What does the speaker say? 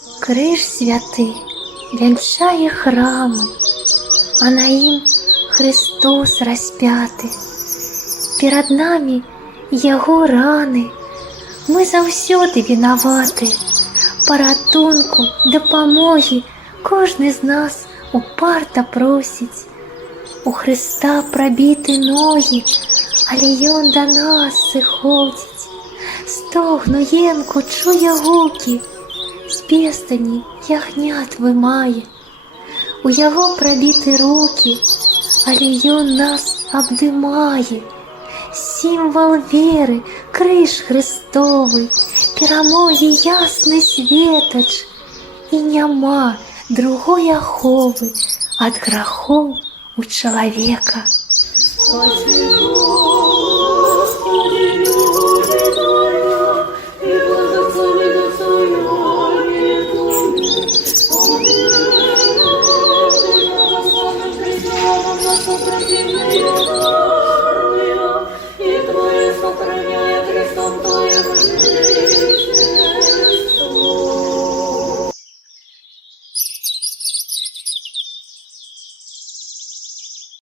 Крыж святы вянчае храмы, а на ім Христос распяты. Перад намі яго раны, мы заўсёды вінаваты. Паратунку, дапамогі кожны з нас упарта просіць. У Хрыста прабіты ногі, але ён да нас сыходзіць. Стогну енку чуе гукі, з пестані ягнят вымае. У яго прабіты рукі, але ён нас абдымае. Сімвал веры, крыж Христовы, перамогі ясны светач, і няма другой аховы ад грахоў у чалавека. Спасибо.